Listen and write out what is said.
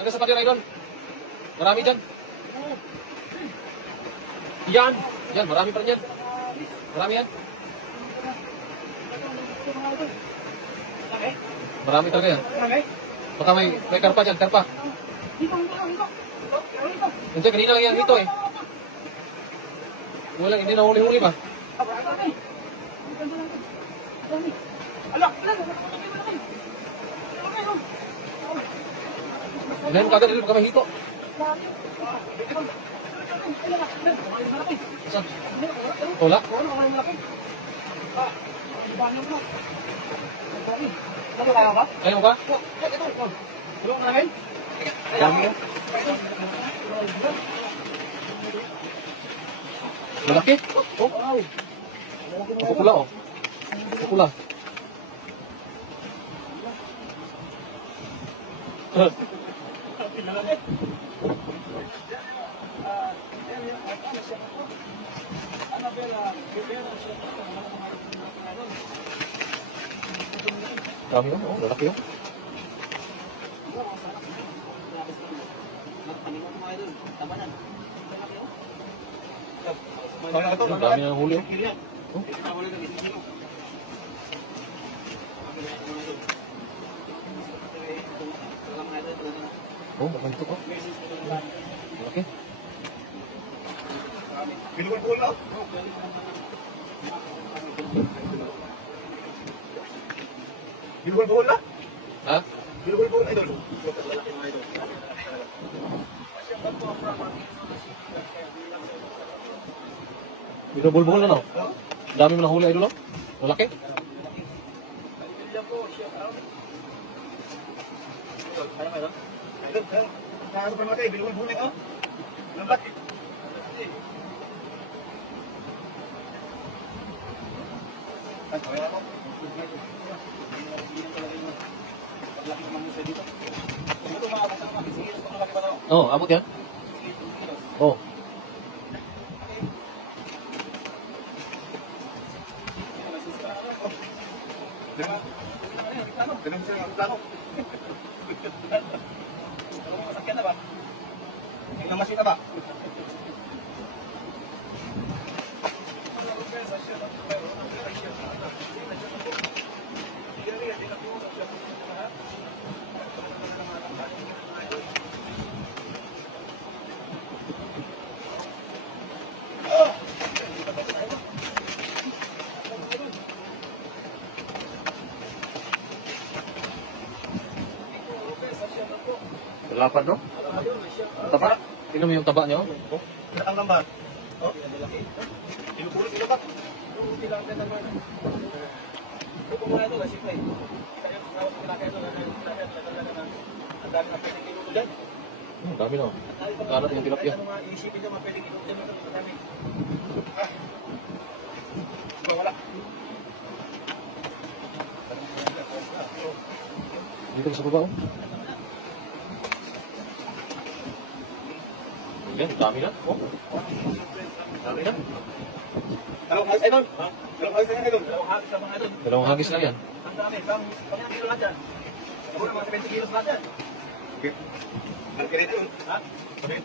Hanggang sa pader, idol. Marami dyan. Yan. Yan, marami pa rin yan. Marami yan. Marami talaga yan. Baka may karpa dyan, karpa. Hindi, kanina lang yan dito eh. Wala, hindi na huli-huli ba? Ilahin mo kagad, baka may hito. Saan? Wala? Kaya mo ba? Dami yan. Malaki? Oh. Pupula oh. Pupula. Dami yun, oh, lalaki yun. Dami na huli yun. Oh, makantok oh. Malaki. Bilugan po lang. Bilugan po lang. Ha? Bilugan po lang, idol. Binubulbul na no? Dami mo na huli idol oh. Malaki. Idol, saan pa matay? Bilugan po lang, oh. Lambat. Oh, abot yan. Oh. Ganun siya ang plano. Masakyan na ba? Namasin na ba? Lapad no? Taba? Tingnan mo yung taba niyo. Oh, ang lambat. Oh, inupulit ito ba? Dami no. Karat yung tilapia. Wala. Dito sa baba oh. Yan, dami na. Oh. Dami na. Dalawang hagis, idol. Dalawang hagis na yan, idol. Dalawang hagis lang yan. Ang dami. Pang ilang kilo lahat yan? Siguro mga 70 kilos lahat yan. Okay. Malaki rin yun. Ha? Malaki rin.